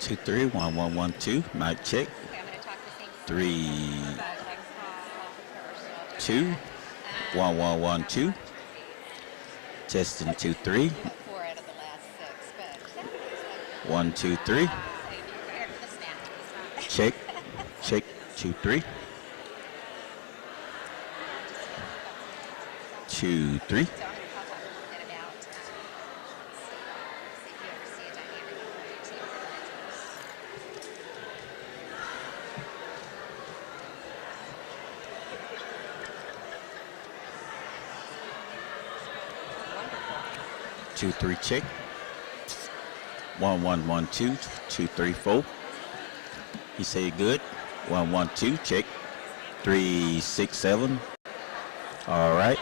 Two, three, 1, 1, 1, 2. Mic check. 3, 2, 1, 1, 1, 2. Testing 2, 3. 1, 2, 3. Check. Check. 2, 3. 2, 3. 2, 3. Check. 1, 1, 1, 2. 2, 3, 4. He said good. 1, 1, 2. Check. 3, 6, 7. All right.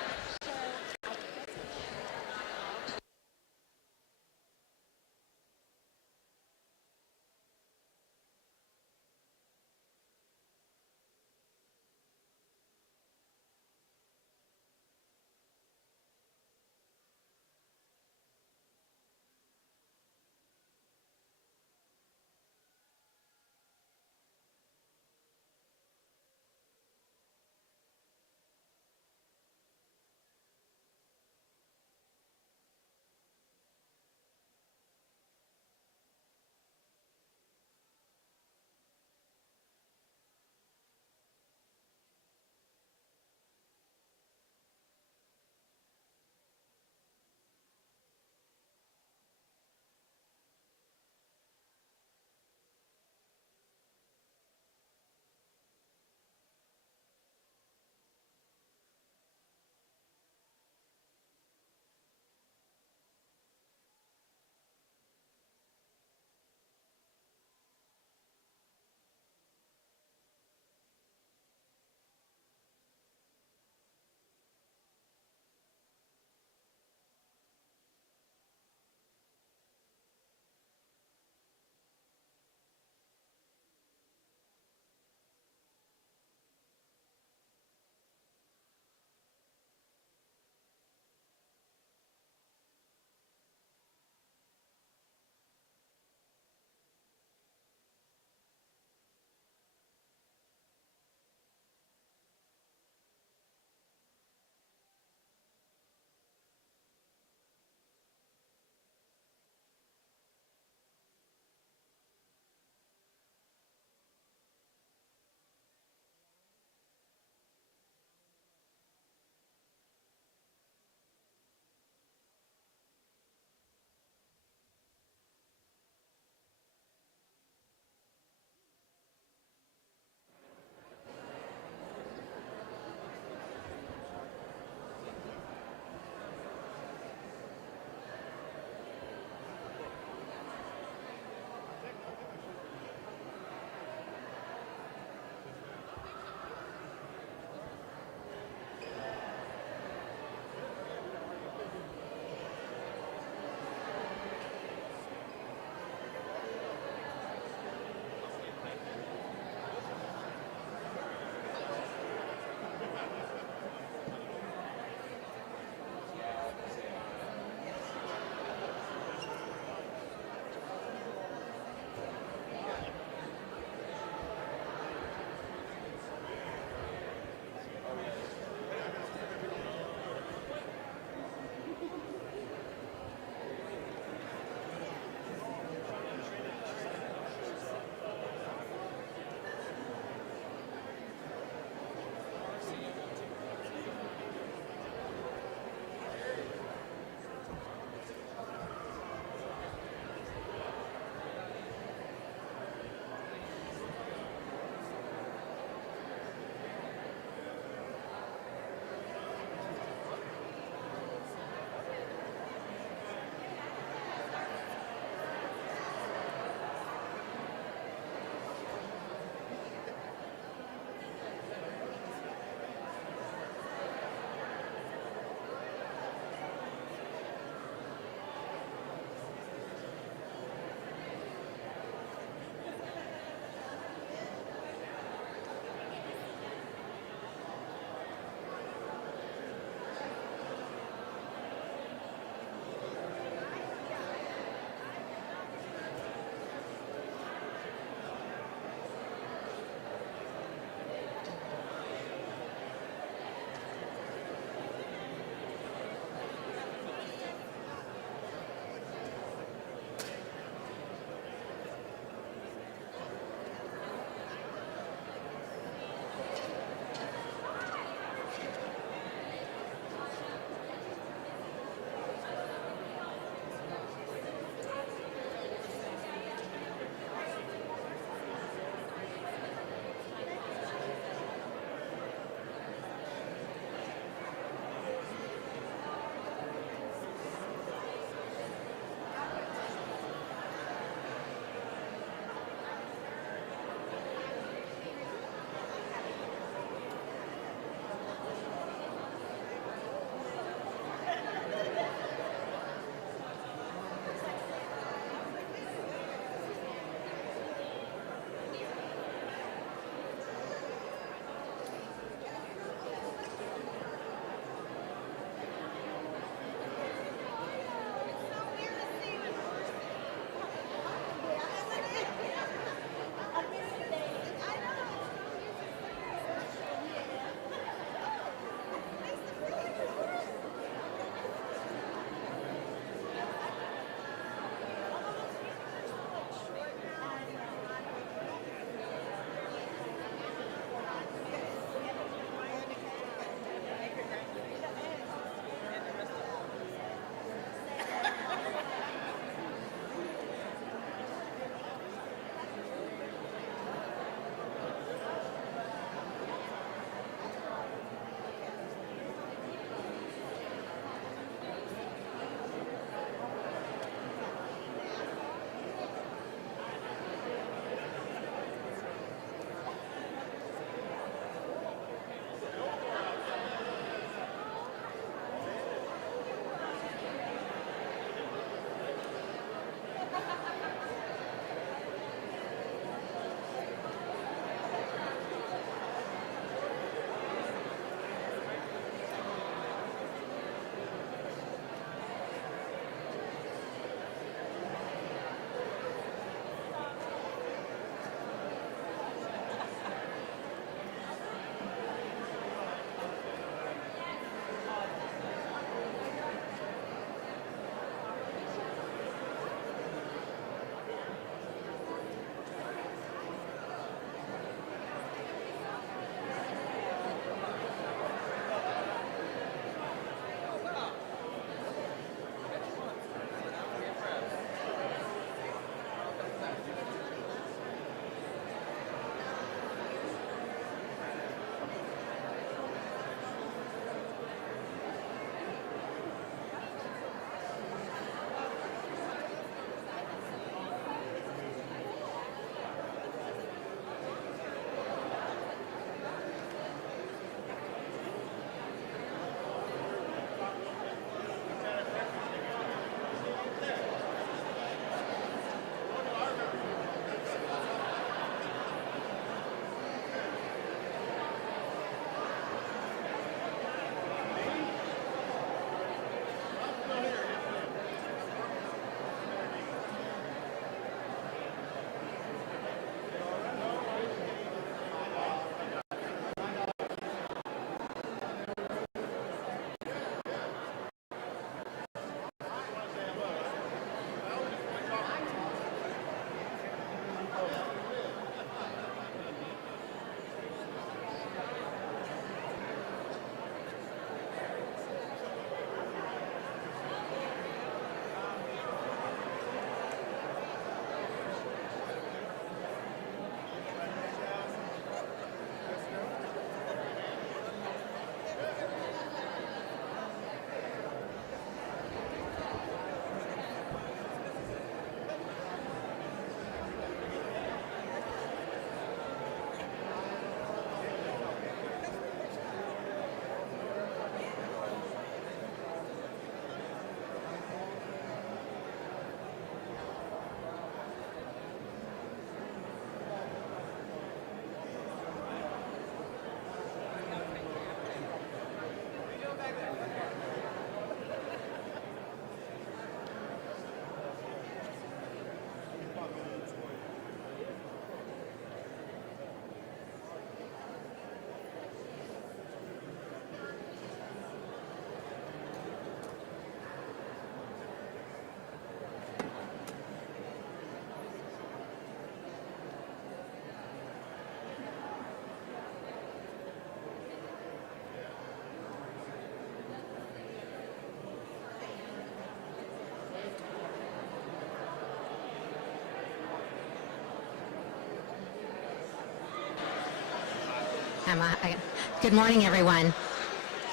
Good morning, everyone.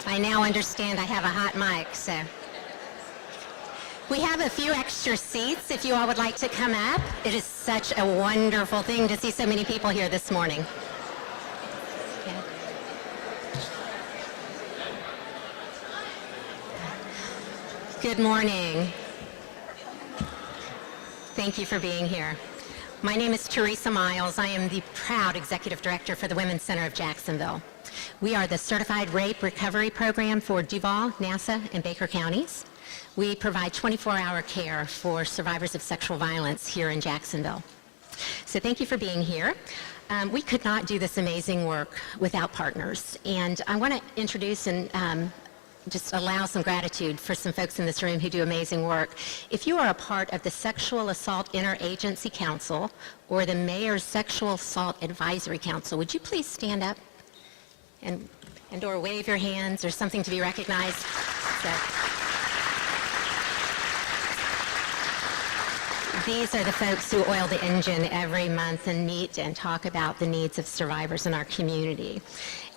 I now understand I have a hot mic, so. We have a few extra seats if you all would like to come up. It is such a wonderful thing to see so many people here this morning. Yeah. Good morning. Thank you for being here. My name is Teresa Miles. I am the proud Executive Director for the Women's Center of Jacksonville. We are the Certified Rape Recovery Program for Duval, Nassau, and Baker counties. We provide 24-hour care for survivors of sexual violence here in Jacksonville. So thank you for being here. We could not do this amazing work without partners. And I want to introduce and just allow some gratitude for some folks in this room who do amazing work. If you are a part of the Sexual Assault Interagency Council or the Mayor's Sexual Assault Advisory Council, would you please stand up and or wave your hands or something to be recognized? So, these are the folks who oil the engine every month and meet and talk about the needs of survivors in our community.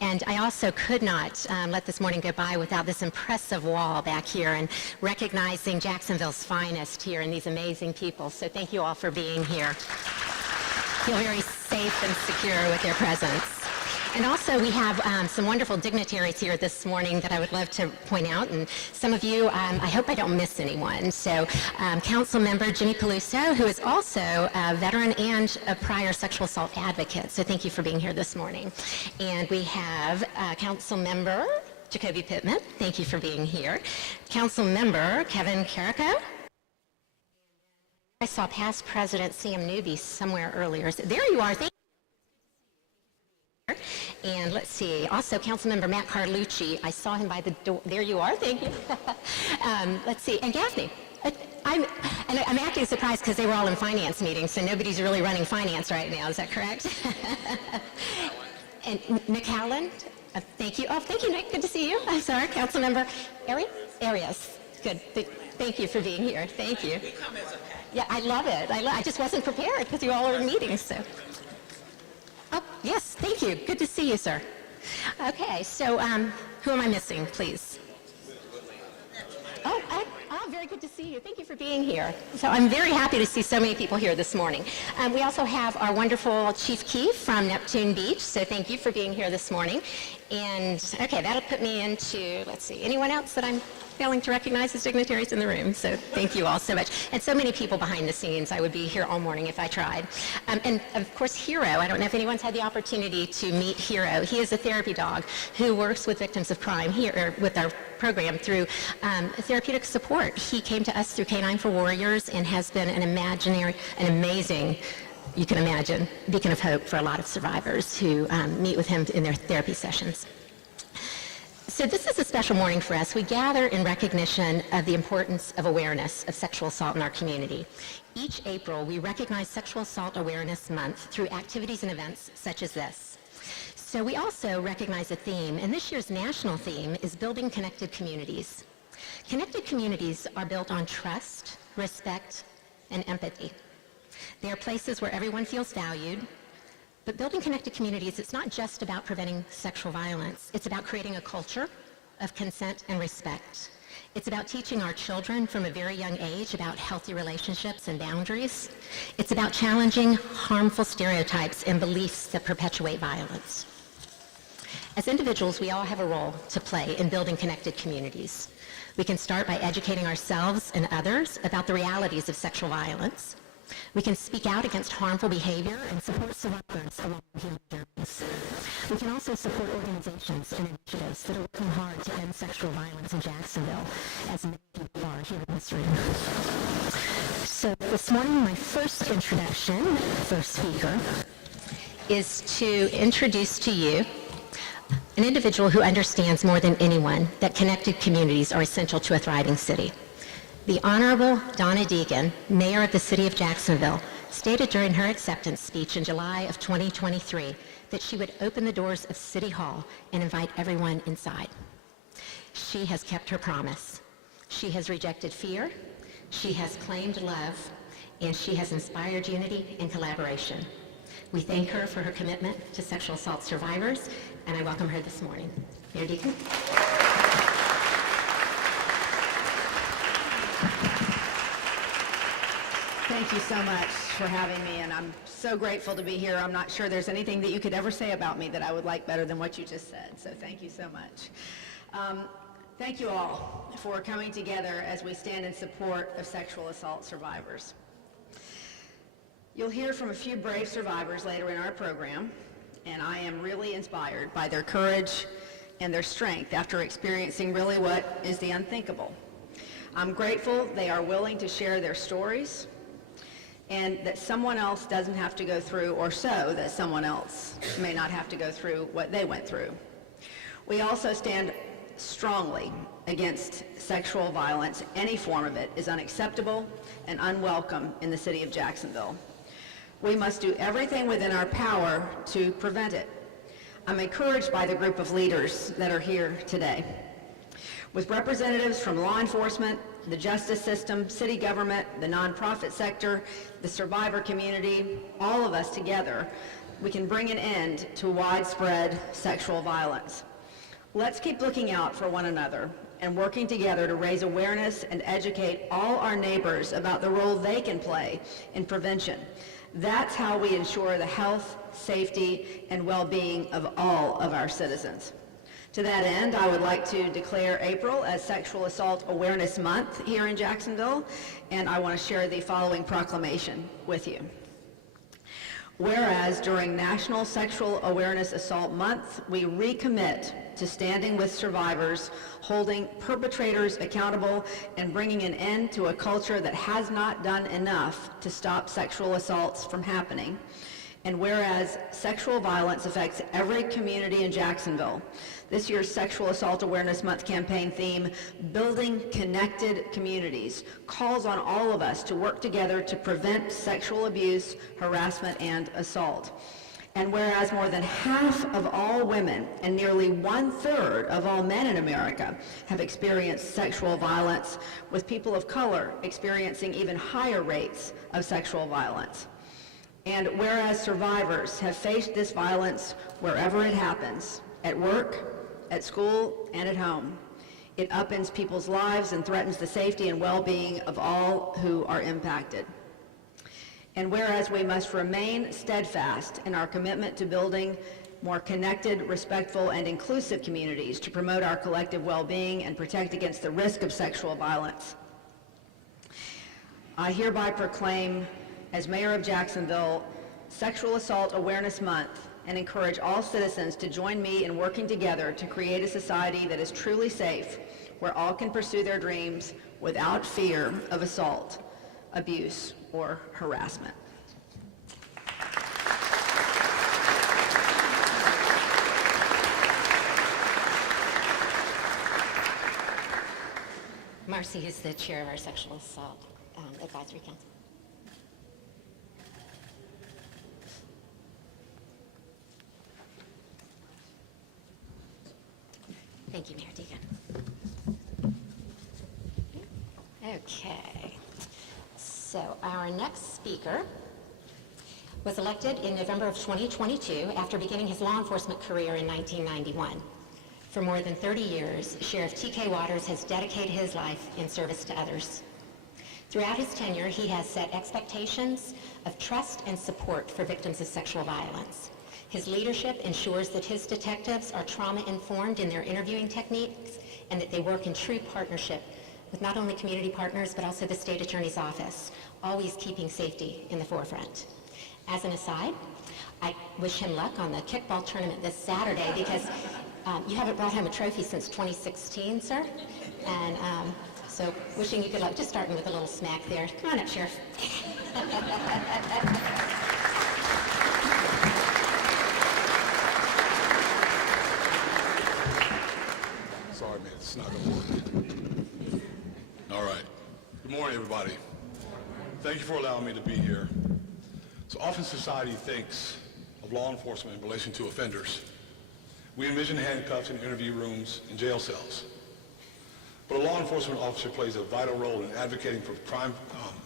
And I also could not let this morning go by without this impressive wall back here and recognizing Jacksonville's finest here and these amazing people. So thank you all for being here. Feel very safe and secure with your presence. And also we have some wonderful dignitaries here this morning that I would love to point out. And some of you, I hope I don't miss anyone. So Council Member Jimmy Peluso, who is also a veteran and a prior sexual assault advocate. So thank you for being here this morning. And we have Council Member Jacoby Pittman. Thank you for being here. Council Member Kevin Carrico. I saw past President Sam Newby somewhere earlier. So there you are. Thank you. And let's see, also Councilmember Matt Carlucci. I saw him by the door. There you are, thank you. Let's see, and Gaffney. I'm acting surprised because they were all in finance meetings, so nobody's really running finance right now, is that correct? And Nick Howland, thank you. Oh, thank you, Nick, good to see you. I'm sorry, Councilmember Arias. Good, thank you for being here, thank you. Yeah, I love it. I just wasn't prepared because you all are in meetings, so. Oh, yes, thank you. Good to see you, sir. Okay, so who am I missing, please? Oh, very good to see you. Thank you for being here. So I'm very happy to see so many people here this morning. We also have our wonderful Chief Keefe from Neptune Beach, so thank you for being here this morning. And, okay, that'll put me into, let's see, anyone else that I'm failing to recognize as dignitaries in the room? So thank you all so much. And so many people behind the scenes. I would be here all morning if I tried. And, of course, Hero. I don't know if anyone's had the opportunity to meet Hero. He is a therapy dog who works with victims of crime here with our program through therapeutic support. He came to us through Canine for Warriors and has been an amazing, you can imagine, beacon of hope for a lot of survivors who meet with him in their therapy sessions. So this is a special morning for us. We gather in recognition of the importance of awareness of sexual assault in our community. Each April, we recognize Sexual Assault Awareness Month through activities and events such as this. So we also recognize a theme, and this year's national theme is Building Connected Communities. Connected communities are built on trust, respect, and empathy. They are places where everyone feels valued. But building connected communities, it's not just about preventing sexual violence. It's about creating a culture of consent and respect. It's about teaching our children from a very young age about healthy relationships and boundaries. It's about challenging harmful stereotypes and beliefs that perpetuate violence. As individuals, we all have a role to play in building connected communities. We can start by educating ourselves and others about the realities of sexual violence. We can speak out against harmful behavior and support survivors along their healing journeys. We can also support organizations and initiatives that are working hard to end sexual violence in Jacksonville, as many people are here in this room. So this morning, my first speaker, is to introduce to you an individual who understands more than anyone that connected communities are essential to a thriving city. The Honorable Donna Deegan, Mayor of the City of Jacksonville, stated during her acceptance speech in July of 2023 that she would open the doors of City Hall and invite everyone inside. She has kept her promise. She has rejected fear, she has claimed love, and she has inspired unity and collaboration. We thank her for her commitment to sexual assault survivors, and I welcome her this morning. Mayor Deegan. Thank you so much for having me, and I'm so grateful to be here. I'm not sure there's anything that you could ever say about me that I would like better than what you just said, so thank you so much. Thank you all for coming together as we stand in support of sexual assault survivors. You'll hear from a few brave survivors later in our program, and I am really inspired by their courage and their strength after experiencing really what is the unthinkable. I'm grateful they are willing to share their stories, and that someone else doesn't have to go through, or so that someone else may not have to go through what they went through. We also stand strongly against sexual violence. Any form of it is unacceptable and unwelcome in the city of Jacksonville. We must do everything within our power to prevent it. I'm encouraged by the group of leaders that are here today. With representatives from law enforcement, the justice system, city government, the nonprofit sector, the survivor community, all of us together, we can bring an end to widespread sexual violence. Let's keep looking out for one another and working together to raise awareness and educate all our neighbors about the role they can play in prevention. That's how we ensure the health, safety, and well-being of all of our citizens. To that end, I would like to declare April as Sexual Assault Awareness Month here in Jacksonville, and I want to share the following proclamation with you. Whereas during National Sexual Awareness Assault Month, we recommit to standing with survivors, holding perpetrators accountable, and bringing an end to a culture that has not done enough to stop sexual assaults from happening. And whereas sexual violence affects every community in Jacksonville, this year's Sexual Assault Awareness Month campaign theme, Building Connected Communities, calls on all of us to work together to prevent sexual abuse, harassment, and assault. And whereas more than half of all women and nearly 1/3 of all men in America have experienced sexual violence, with people of color experiencing even higher rates of sexual violence. And whereas survivors have faced this violence wherever it happens, at work, at school, and at home, it upends people's lives and threatens the safety and well-being of all who are impacted. And whereas we must remain steadfast in our commitment to building more connected, respectful, and inclusive communities to promote our collective well-being and protect against the risk of sexual violence, I hereby proclaim, as Mayor of Jacksonville, Sexual Assault Awareness Month, and encourage all citizens to join me in working together to create a society that is truly safe, where all can pursue their dreams without fear of assault, abuse, or harassment. Marcy is the chair of our Sexual Assault Advisory Council. Thank you, Mayor Deegan. Okay, so our next speaker was elected in November of 2022 after beginning his law enforcement career in 1991. For more than 30 years, Sheriff T.K. Waters has dedicated his life in service to others. Throughout his tenure, he has set expectations of trust and support for victims of sexual violence. His leadership ensures that his detectives are trauma-informed in their interviewing techniques and that they work in true partnership with not only community partners, but also the state attorney's office, always keeping safety in the forefront. As an aside, I wish him luck on the kickball tournament this Saturday because you haven't brought home a trophy since 2016, sir. And so wishing you good luck. Just starting with a little smack there. Come on up, Sheriff. Sorry, man, it's not gonna work. All right. Good morning, everybody. Thank you for allowing me to be here. So often society thinks of law enforcement in relation to offenders. We envision handcuffs in interview rooms and jail cells. But a law enforcement officer plays a vital role in advocating for crime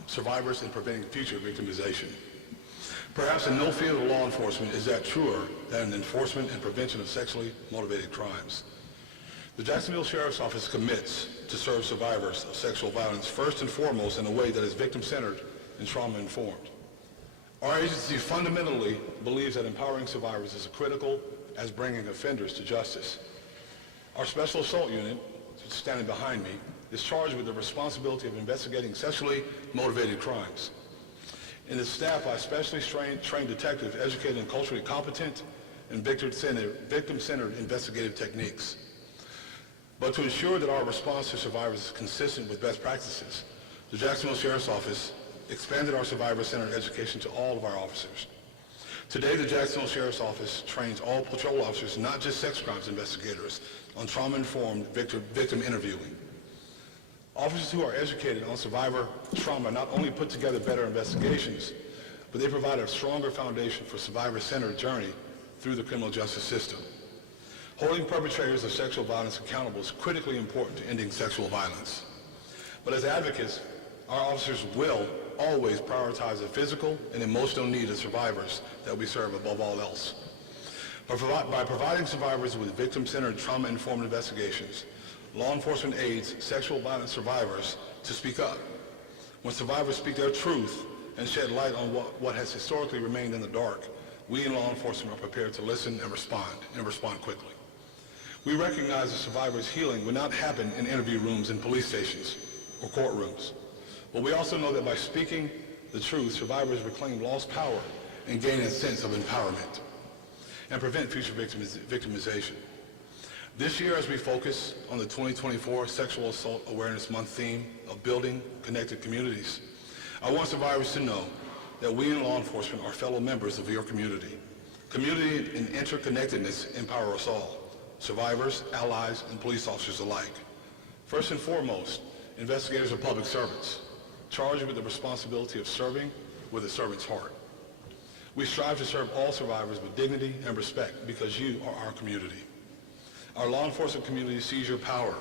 survivors and preventing future victimization. Perhaps in no field of law enforcement is that truer than in enforcement and prevention of sexually motivated crimes. The Jacksonville Sheriff's Office commits to serve survivors of sexual violence first and foremost in a way that is victim-centered and trauma-informed. Our agency fundamentally believes that empowering survivors is as critical as bringing offenders to justice. Our Special Assault Unit, standing behind me, is charged with the responsibility of investigating sexually motivated crimes. In its staff are specially trained detectives educated in culturally competent and victim-centered investigative techniques. But to ensure that our response to survivors is consistent with best practices, the Jacksonville Sheriff's Office expanded our survivor-centered education to all of our officers. Today, the Jacksonville Sheriff's Office trains all patrol officers, not just sex crimes investigators, on trauma-informed victim interviewing. Officers who are educated on survivor trauma not only put together better investigations, but they provide a stronger foundation for survivor-centered journey through the criminal justice system. Holding perpetrators of sexual violence accountable is critically important to ending sexual violence. But as advocates, our officers will always prioritize the physical and emotional needs of survivors that we serve above all else. By providing survivors with victim-centered trauma-informed investigations, law enforcement aids sexual violence survivors to speak up. When survivors speak their truth and shed light on what has historically remained in the dark, we in law enforcement are prepared to listen and respond quickly. We recognize that survivors' healing will not happen in interview rooms in police stations or courtrooms. But we also know that by speaking the truth, survivors reclaim lost power and gain a sense of empowerment and prevent future victimization. This year, as we focus on the 2024 Sexual Assault Awareness Month theme of building connected communities, I want survivors to know that we in law enforcement are fellow members of your community. Community and interconnectedness empower us all, survivors, allies, and police officers alike. First and foremost, investigators are public servants, charged with the responsibility of serving with a servant's heart. We strive to serve all survivors with dignity and respect because you are our community. Our law enforcement community sees your power,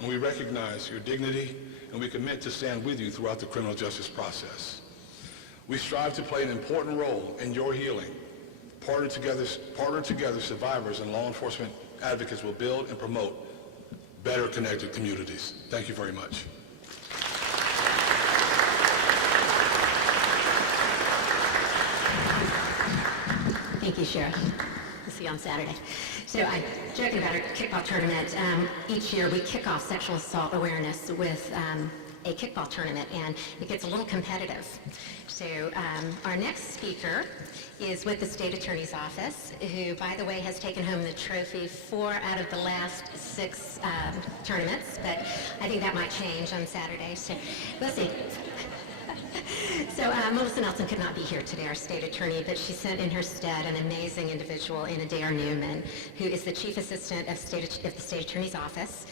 and we recognize your dignity, and we commit to stand with you throughout the criminal justice process. We strive to play an important role in your healing. Partner together, survivors and law enforcement advocates will build and promote better connected communities. Thank you very much. Thank you, Sheriff. We'll see you on Saturday. So I'm joking about our kickball tournament. Each year we kick off sexual assault awareness with a kickball tournament, and it gets a little competitive. So our next speaker is with the State Attorney's Office, who, by the way, has taken home the trophy 4 out of the last 6 tournaments, but I think that might change on Saturday, so we'll see. So Melissa Nelson could not be here today, our state attorney, but she sent in her stead an amazing individual in Adair Newman, who is the chief assistant of the state attorney's office.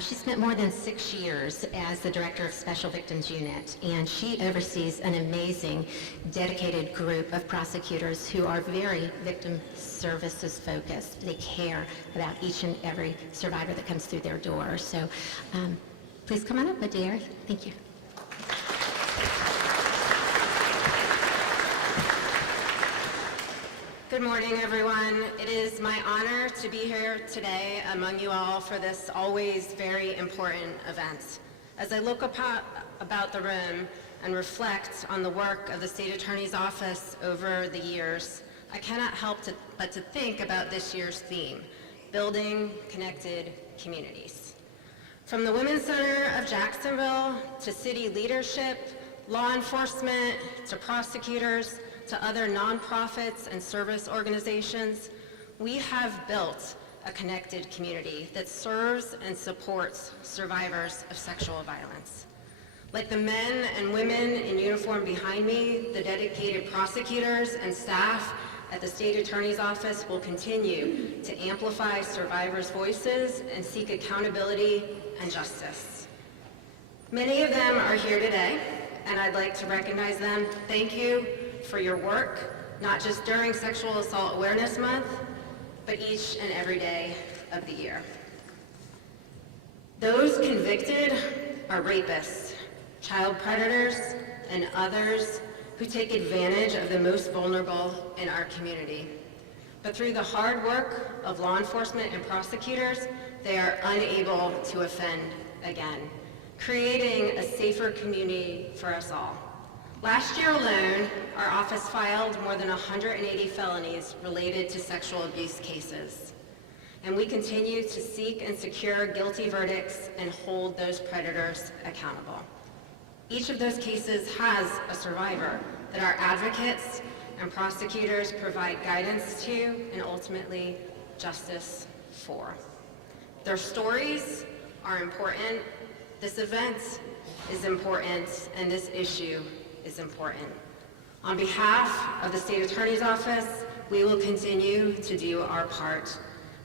She spent more than 6 years as the director of Special Victims Unit, and she oversees an amazing, dedicated group of prosecutors who are very victim services focused. They care about each and every survivor that comes through their door. So please come on up, Adair. Thank you. Good morning, everyone. It is my honor to be here today among you all for this always very important event. As I look about the room and reflect on the work of the State Attorney's Office over the years, I cannot help but to think about this year's theme, building connected communities. From the Women's Center of Jacksonville to city leadership, law enforcement, to prosecutors, to other nonprofits and service organizations, we have built a connected community that serves and supports survivors of sexual violence. Like the men and women in uniform behind me, the dedicated prosecutors and staff at the State Attorney's Office will continue to amplify survivors' voices and seek accountability and justice. Many of them are here today, and I'd like to recognize them. Thank you for your work, not just during Sexual Assault Awareness Month, but each and every day of the year. Those convicted are rapists, child predators, and others who take advantage of the most vulnerable in our community. But through the hard work of law enforcement and prosecutors, they are unable to offend again, creating a safer community for us all. Last year alone, our office filed more than 180 felonies related to sexual abuse cases. And we continue to seek and secure guilty verdicts and hold those predators accountable. Each of those cases has a survivor that our advocates and prosecutors provide guidance to and ultimately justice for. Their stories are important, this event is important, and this issue is important. On behalf of the State Attorney's Office, we will continue to do our part.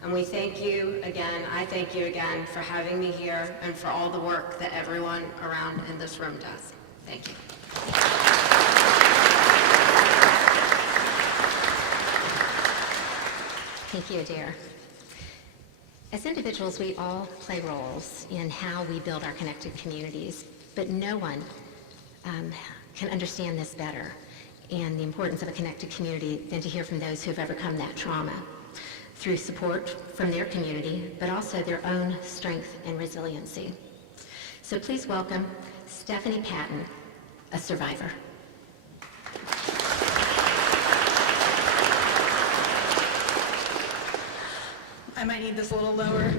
And we thank you again, I thank you again for having me here and for all the work that everyone around in this room does. Thank you. Thank you, Adair. As individuals, we all play roles in how we build our connected communities, but no one can understand this better and the importance of a connected community than to hear from those who have overcome that trauma through support from their community, but also their own strength and resiliency. So please welcome Stephanie Patton, a survivor. I might need this a little lower.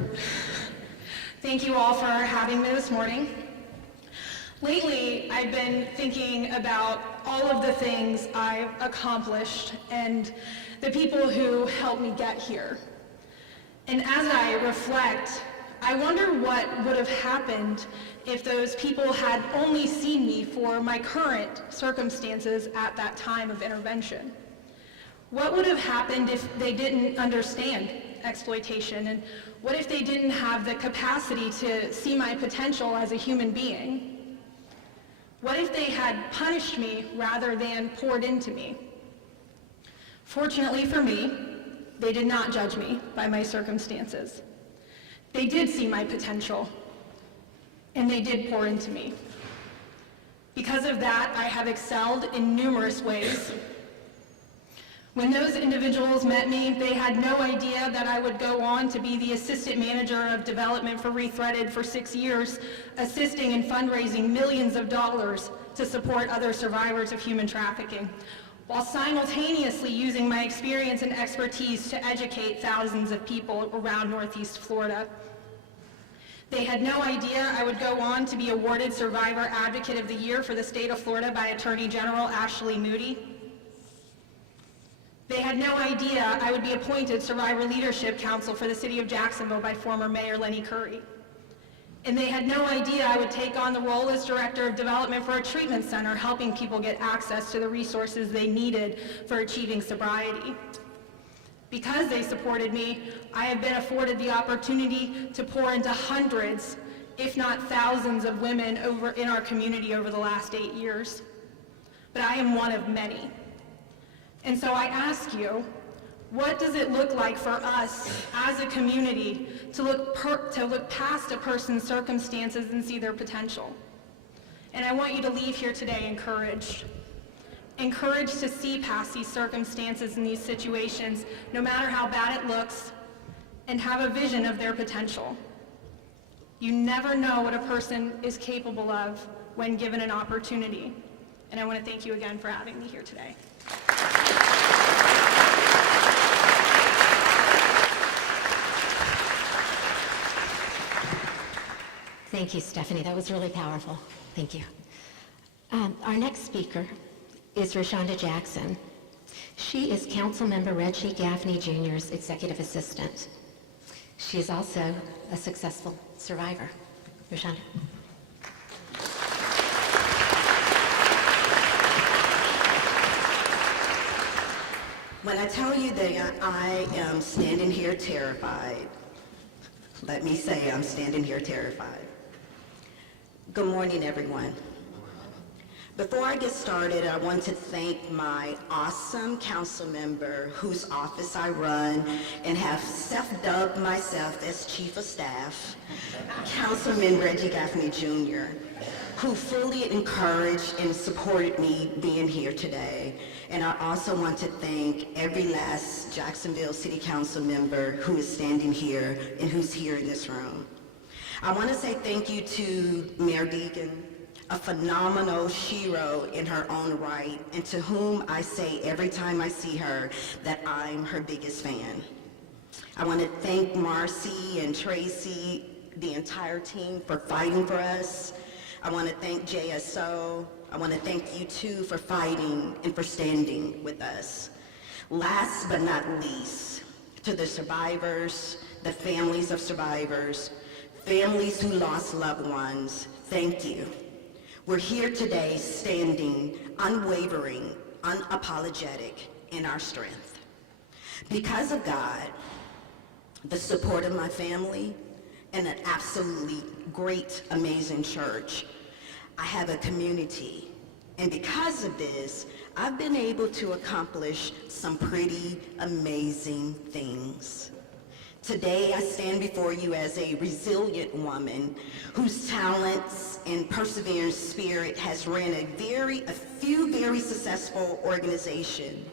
Thank you all for having me this morning. Lately, I've been thinking about all of the things I've accomplished and the people who helped me get here. And as I reflect, I wonder what would have happened if those people had only seen me for my current circumstances at that time of intervention. What would have happened if they didn't understand exploitation? And what if they didn't have the capacity to see my potential as a human being? What if they had punished me rather than poured into me? Fortunately for me, they did not judge me by my circumstances. They did see my potential, and they did pour into me. Because of that, I have excelled in numerous ways. When those individuals met me, they had no idea that I would go on to be the Assistant Manager of Development for Rethreaded for 6 years, assisting in fundraising millions of dollars to support other survivors of human trafficking, while simultaneously using my experience and expertise to educate thousands of people around Northeast Florida. They had no idea I would go on to be awarded Survivor Advocate of the Year for the state of Florida by Attorney General Ashley Moody. They had no idea I would be appointed Survivor Leadership Council for the city of Jacksonville by former Mayor Lenny Curry. And they had no idea I would take on the role as Director of Development for a treatment center, helping people get access to the resources they needed for achieving sobriety. Because they supported me, I have been afforded the opportunity to pour into hundreds, if not thousands, of women in our community over the last 8 years. But I am one of many. And so I ask you, what does it look like for us as a community to look past a person's circumstances and see their potential? And I want you to leave here today encouraged. Encouraged to see past these circumstances and these situations, no matter how bad it looks, and have a vision of their potential. You never know what a person is capable of when given an opportunity. And I want to thank you again for having me here today. Thank you, Stephanie. That was really powerful. Thank you. Our next speaker is Rashonda Jackson. She is Councilmember Reggie Gaffney Jr.'s executive assistant. She is also a successful survivor. Rashonda. When I tell you that I am standing here terrified, let me say I'm standing here terrified. Good morning, everyone. Before I get started, I want to thank my awesome council member whose office I run and have self-dubbed myself as Chief of Staff, Councilman Reggie Gaffney Jr., who fully encouraged and supported me being here today. And I also want to thank every last Jacksonville City Council member who is standing here and who's here in this room. I want to say thank you to Mayor Deegan, a phenomenal shero in her own right, and to whom I say every time I see her that I'm her biggest fan. I want to thank Marcy and Tracy, the entire team, for fighting for us. I want to thank JSO. I want to thank you too for fighting and for standing with us. Last but not least, to the survivors, the families of survivors, families who lost loved ones, thank you. We're here today standing unwavering, unapologetic in our strength. Because of God, the support of my family, and an absolutely great, amazing church, I have a community. And because of this, I've been able to accomplish some pretty amazing things. Today, I stand before you as a resilient woman whose talents and perseverance spirit has ran a few very successful organizations,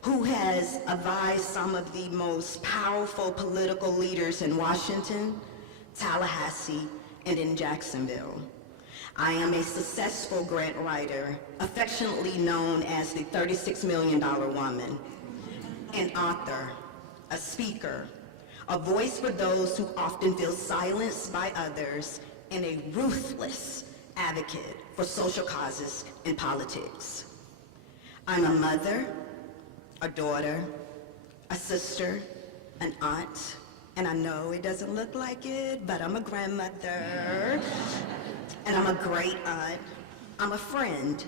who has advised some of the most powerful political leaders in Washington, Tallahassee, and in Jacksonville. I am a successful grant writer, affectionately known as the $36 million woman, an author, a speaker, a voice for those who often feel silenced by others, and a ruthless advocate for social causes and politics. I'm a mother, a daughter, a sister, an aunt, and I know it doesn't look like it, but I'm a grandmother, and I'm a great aunt, I'm a friend,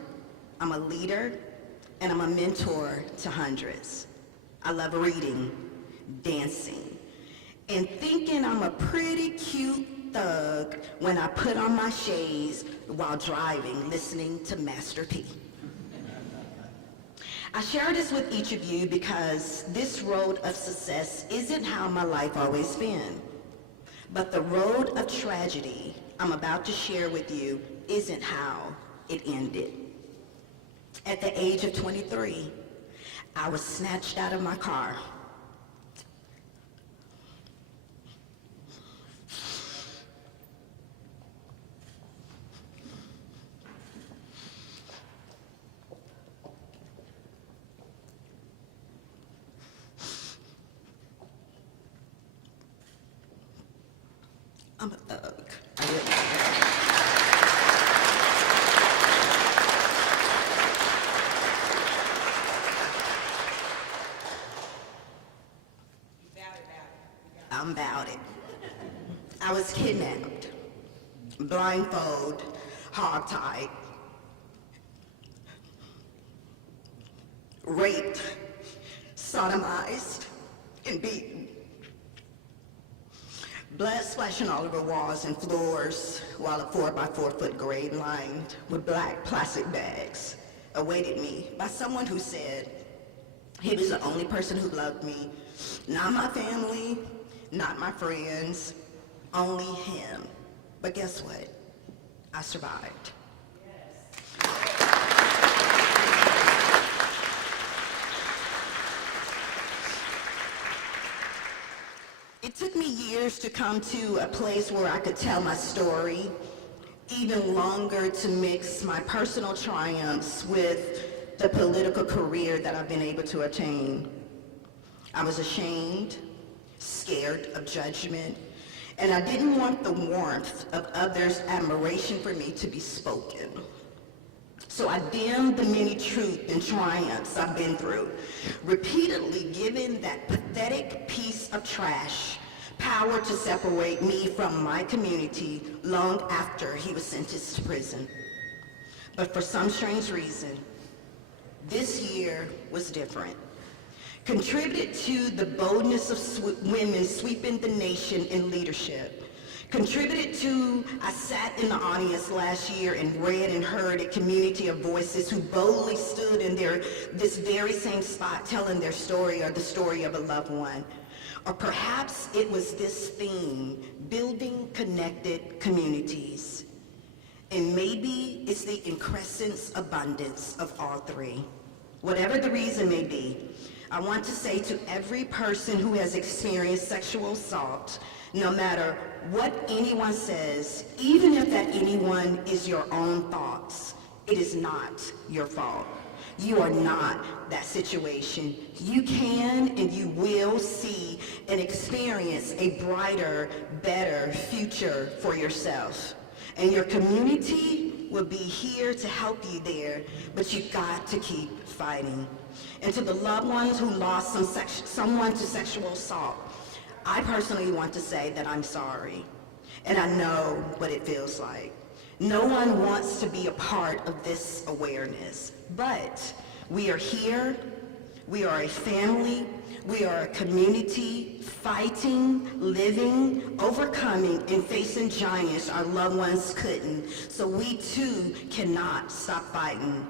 I'm a leader, and I'm a mentor to hundreds. I love reading, dancing, and thinking I'm a pretty cute thug when I put on my shades while driving, listening to Master P. I share this with each of you because this road of success isn't how my life always been. But the road of tragedy I'm about to share with you isn't how it ended. At the age of 23, I was snatched out of my car. I'm a thug. I really am. I'm about it. I was kidnapped, blindfolded, hogtied, raped, sodomized, and beaten. Blood splashing all over walls and floors, while a 4x4-foot grave lined with black plastic bags awaited me by someone who said he was the only person who loved me, not my family, not my friends, only him. But guess what? I survived. It took me years to come to a place where I could tell my story, even longer to mix my personal triumphs with the political career that I've been able to attain. I was ashamed, scared of judgment, and I didn't want the warmth of others' admiration for me to be spoken. So I dimmed the many truths and triumphs I've been through, repeatedly giving that pathetic piece of trash power to separate me from my community long after he was sentenced to prison. But for some strange reason, this year was different. Contributed to the boldness of women sweeping the nation in leadership. Contributed to, I sat in the audience last year and read and heard a community of voices who boldly stood in this very same spot telling their story or the story of a loved one. Or perhaps it was this theme, building connected communities. And maybe it's the increasing abundance of all three. Whatever the reason may be, I want to say to every person who has experienced sexual assault, no matter what anyone says, even if that anyone is your own thoughts, it is not your fault. You are not that situation. You can and you will see and experience a brighter, better future for yourself. And your community will be here to help you there, but you got to keep fighting. And to the loved ones who lost someone to sexual assault, I personally want to say that I'm sorry, and I know what it feels like. No one wants to be a part of this awareness, but we are here, we are a family, we are a community fighting, living, overcoming, and facing giants our loved ones couldn't, so we too cannot stop fighting.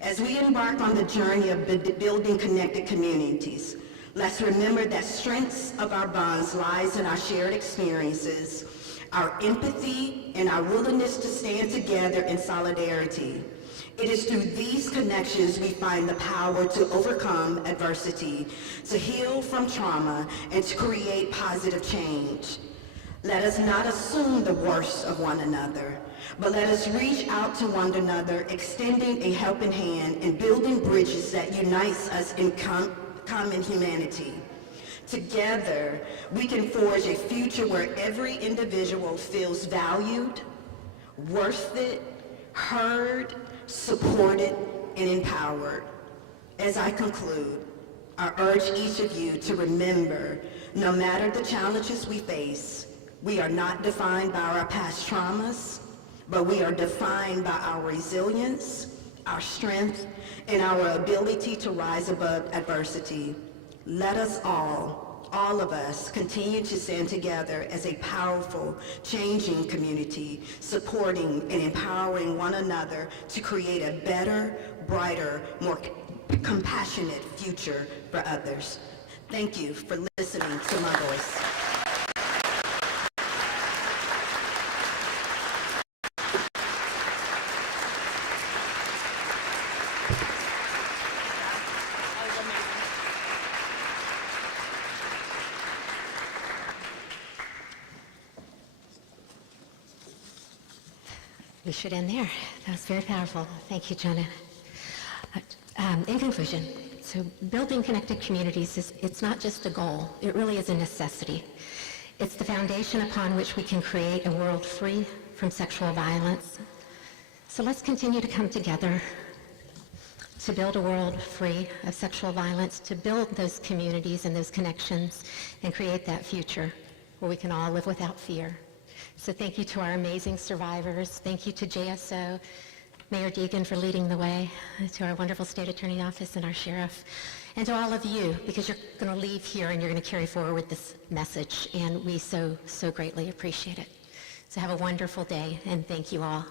As we embark on the journey of building connected communities, let's remember that strengths of our bonds lies in our shared experiences, our empathy, and our willingness to stand together in solidarity. It is through these connections we find the power to overcome adversity, to heal from trauma, and to create positive change. Let us not assume the worst of one another, but let us reach out to one another, extending a helping hand and building bridges that unites us in common humanity. Together, we can forge a future where every individual feels valued, worth it, heard, supported, and empowered. As I conclude, I urge each of you to remember, no matter the challenges we face, we are not defined by our past traumas, but we are defined by our resilience, our strength, and our ability to rise above adversity. Let us all of us, continue to stand together as a powerful, changing community, supporting and empowering one another to create a better, brighter, more compassionate future for others. Thank you for listening to my voice. We should end there. That was very powerful. Thank you, Jonah. In conclusion, so building connected communities, it's not just a goal. It really is a necessity. It's the foundation upon which we can create a world free from sexual violence. So let's continue to come together to build a world free of sexual violence, to build those communities and those connections and create that future where we can all live without fear. So thank you to our amazing survivors. Thank you to JSO, Mayor Deegan for leading the way, to our wonderful state attorney office and our sheriff, and to all of you, because you're going to leave here and you're going to carry forward this message, and we so greatly appreciate it. So have a wonderful day, and thank you all.